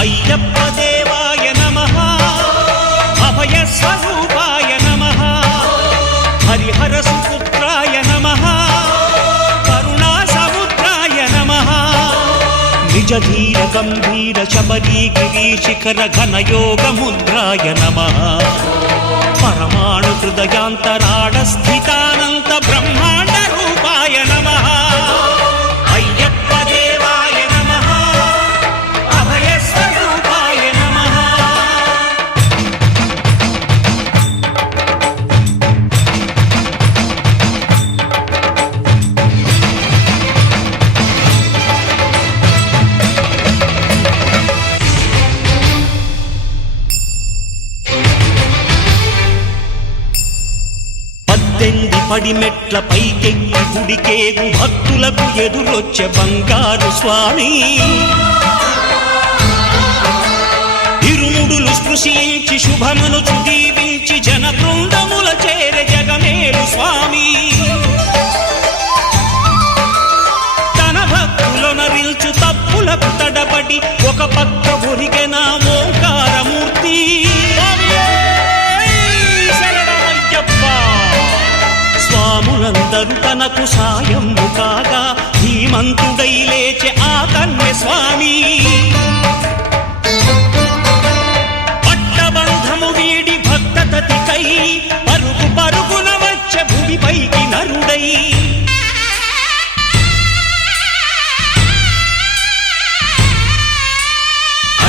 అయ్యప్ప దేవాయ నమః, అభయ స్వరూపాయ నమః, హరిహర సుపుత్రాయ నమః, కరుణా సముద్రాయ నమః, నిజ ధీర గంభీర శబరీ గిరీశిఖర ఘనయోగ ముద్రాయ నమః, పరమాణు హృదయాంతరాళ స్థితానంత బ్రహ్మాండ రూపాయ నమః. అయ్యప్ప దేవాయ నమః, అభయ స్వరూపాయ నమః. పడిమెట్ల పైకెక్కి గుడికేగు భక్తులకు ఎదురొచ్చే బంగారు స్వామి, ఇరుముడులు స్పృశించి శుభమును దీవించి జన బృందముల చేరే జగమేలు స్వామి, తన భక్తులొనరిల్చు తప్పులకు తడబడి ఒక పక్క ఒరిగెన ఓంకారమూర్తి. స్వాములందరూ తనకు సాయము కాగా ధీమంతుడై లేచే ఆ కన్య స్వామి, పట్టబంధము వీడి భక్తతతికై పరుగు పరుగున వచ్చే భూమిపైకి నరుడై.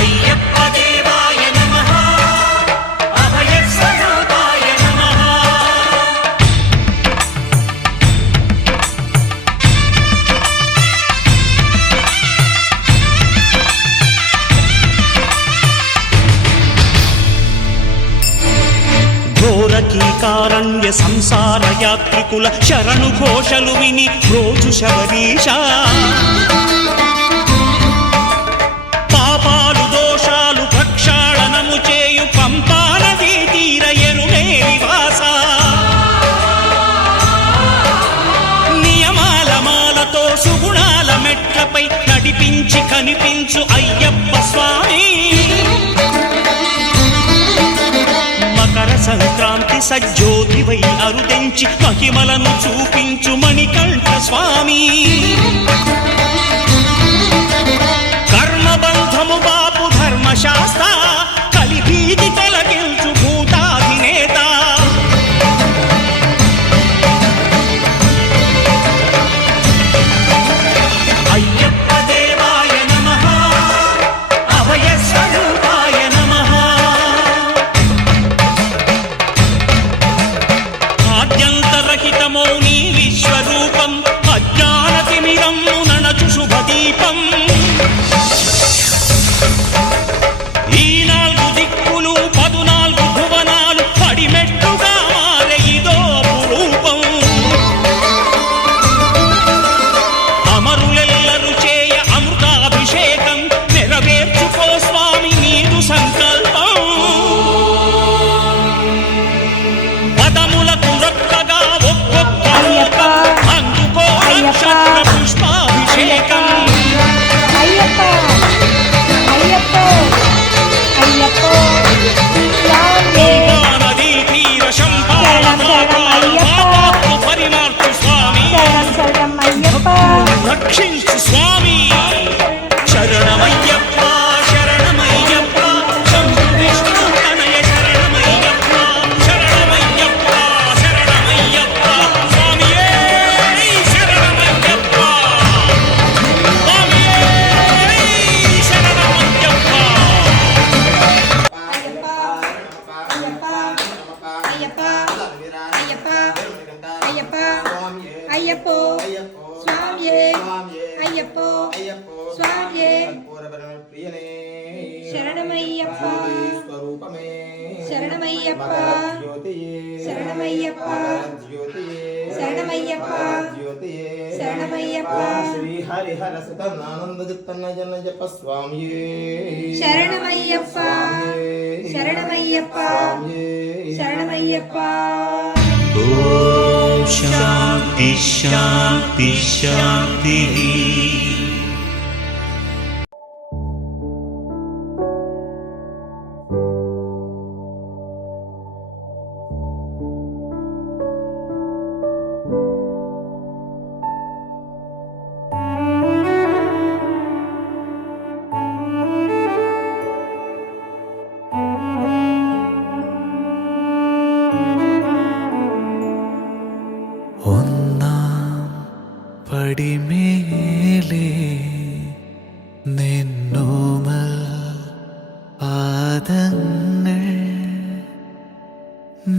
అయ్యప్ప దేవాయ నమః, అభయ స్వరూపాయ నమః. ఘోరకీకారణ్య సంసార యాత్రికుల శరణు ఘోషలు విని రోజు శబరీష, పాపాలు దోషాలు ప్రక్షాళనము చేయు పంపా నదీ తీర ఎరుమే నివాస, నియమాల మాలతో సుగుణాల మెట్లపై నడిపించి కనిపించు అయ్యప్ప స్వామి. మకర సంక్రాంతి సజ్జోతివై అరుదెంచి మహిమలను చూపించు మణికంఠ స్వామి, కర్మబంధము బాపు ధర్మశాస్త్ర కలిభీతి తొలగించు భూతాధినేత. అయ్యప్ప దేవాయ నమః, అభయ స్వరూపాయ నమః. ఆద్యంతరహితమో నీ విశ్వరూపం, అజ్ఞానతిమిరము ననచు శుభదీపం. ఈ శరణమయ్యప్ప స్వరూపమే శరణమయ్యప్ప జ్యోతియే శరణమయ్యప్ప శరణమయ్యప్ప జ్యోతియే శరణమయ్యప్ప శ్రీ హరిహర సుతనానంద జిత్తన్న జప స్వామియే శరణమయ్యప్ప శరణమయ్యప్ప శరణమయ్యప్ప. ఓం శాంతి శాంతి శాంతి. പടിമേലേ നിന്നോമൽ പാദങ്ങൾ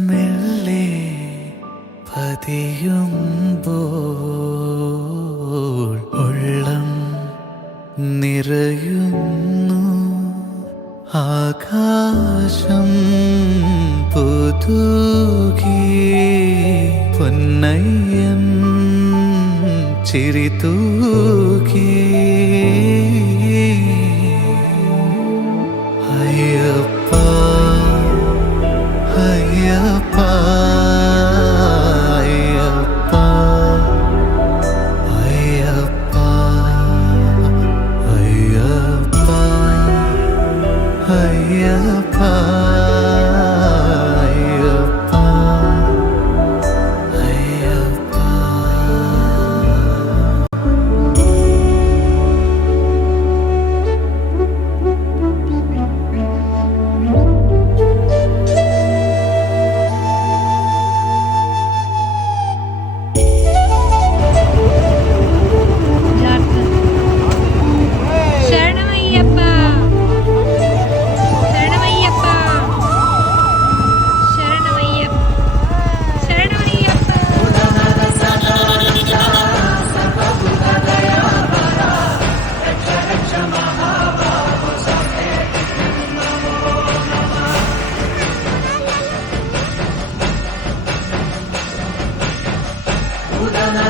മെല്ലെ പതിയുമ്പോൾ ഉള്ളം നിറയുന്നു ആകാശം പുതുകി പൊന്നയ്യൻ ചിരിതൂകി അയ്യപ്പ അയ്യപ്പ അയ്യപ്പ അയ്യപ്പ അയ്യപ്പ അയ്യപ്പ Udana